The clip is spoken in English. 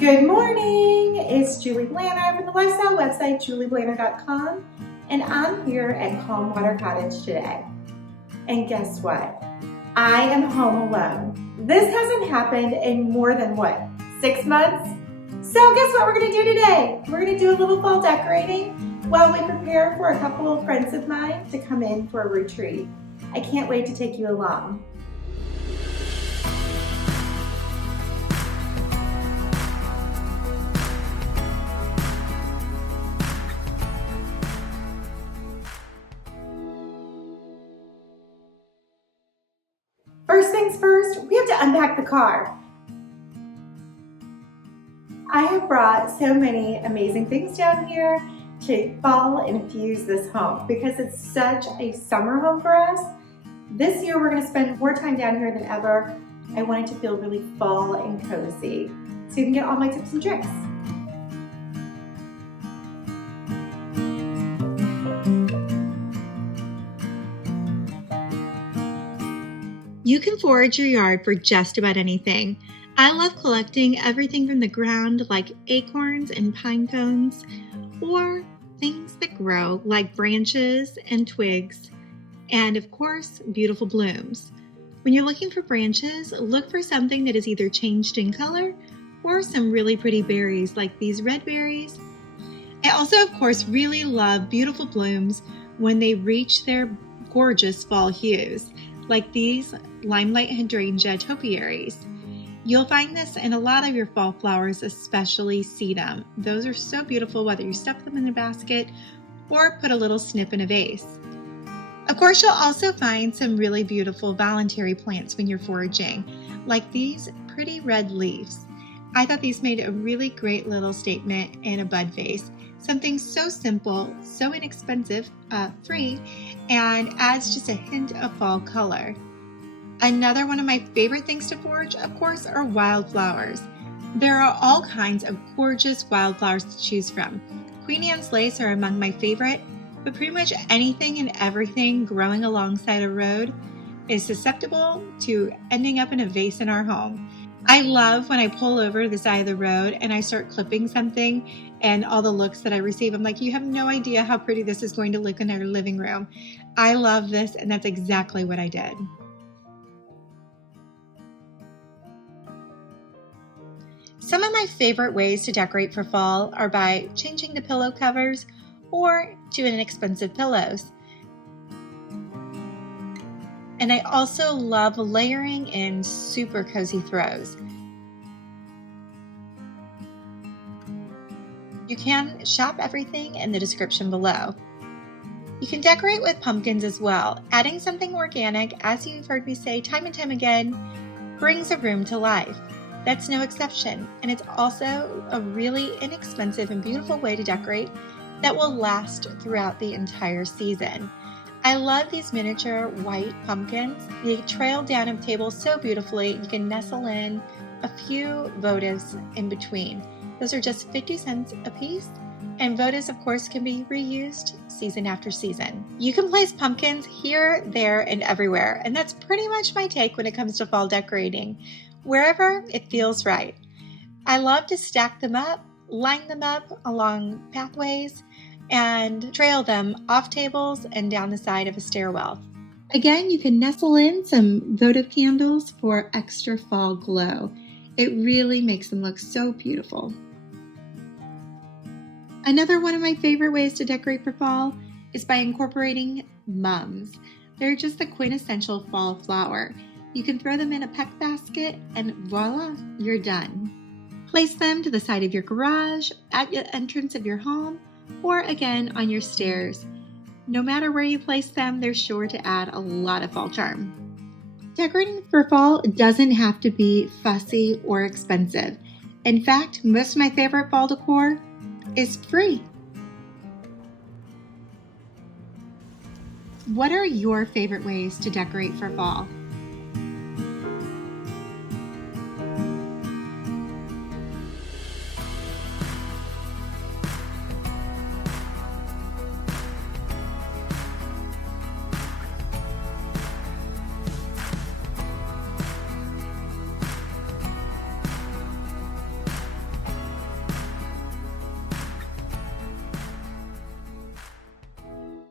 Good morning, it's Julie Blanner from the lifestyle website julieblanner.com, and I'm here at Lake Cottage today. And guess what? I am home alone. This hasn't happened in more than 6 months? So guess what we're gonna do today? We're gonna do a little fall decorating while we prepare for a couple of friends of mine to come in for a retreat. I can't wait to take you along. First things first, we have to unpack the car. I have brought so many amazing things down here to fall infuse this home because it's such a summer home for us. This year we're going to spend more time down here than ever. I want it to feel really fall and cozy, so you can get all my tips and tricks. You can forage your yard for just about anything. I love collecting everything from the ground like acorns and pine cones, or things that grow like branches and twigs, and of course, beautiful blooms. When you're looking for branches, look for something that is either changed in color or some really pretty berries like these red berries. I also, of course, really love beautiful blooms when they reach their gorgeous fall hues, like these limelight hydrangea topiaries. You'll find this in a lot of your fall flowers, especially sedum. Those are so beautiful whether you stuff them in a basket or put a little snip in a vase. Of course, you'll also find some really beautiful voluntary plants when you're foraging, like these pretty red leaves. I thought these made a really great little statement in a bud vase. Something so simple, so inexpensive, free, and adds just a hint of fall color. Another one of my favorite things to forage, of course, are wildflowers. There are all kinds of gorgeous wildflowers to choose from. Queen Anne's lace are among my favorite, but pretty much anything and everything growing alongside a road is susceptible to ending up in a vase in our home. I love when I pull over to the side of the road and I start clipping something and all the looks that I receive. I'm like, you have no idea how pretty this is going to look in our living room. I love this, and that's exactly what I did. Some of my favorite ways to decorate for fall are by changing the pillow covers or to inexpensive pillows. And I also love layering in super cozy throws. You can shop everything in the description below. You can decorate with pumpkins as well. Adding something organic, as you've heard me say time and time again, brings a room to life. That's no exception, and it's also a really inexpensive and beautiful way to decorate that will last throughout the entire season. I love these miniature white pumpkins. They trail down a table so beautifully. You can nestle in a few votives in between. Those are just 50 cents a piece, and votives, of course, can be reused season after season. You can place pumpkins here, there, and everywhere, and that's pretty much my take when it comes to fall decorating, wherever it feels right. I love to stack them up, line them up along pathways, and trail them off tables and down the side of a stairwell. Again, you can nestle in some votive candles for extra fall glow. It really makes them look so beautiful. Another one of my favorite ways to decorate for fall is by incorporating mums. They're just the quintessential fall flower. You can throw them in a peck basket and voila, you're done. Place them to the side of your garage, at the entrance of your home, or again on your stairs. No matter where you place them, they're sure to add a lot of fall charm. Decorating for fall doesn't have to be fussy or expensive. In fact, most of my favorite fall decor is free. What are your favorite ways to decorate for fall?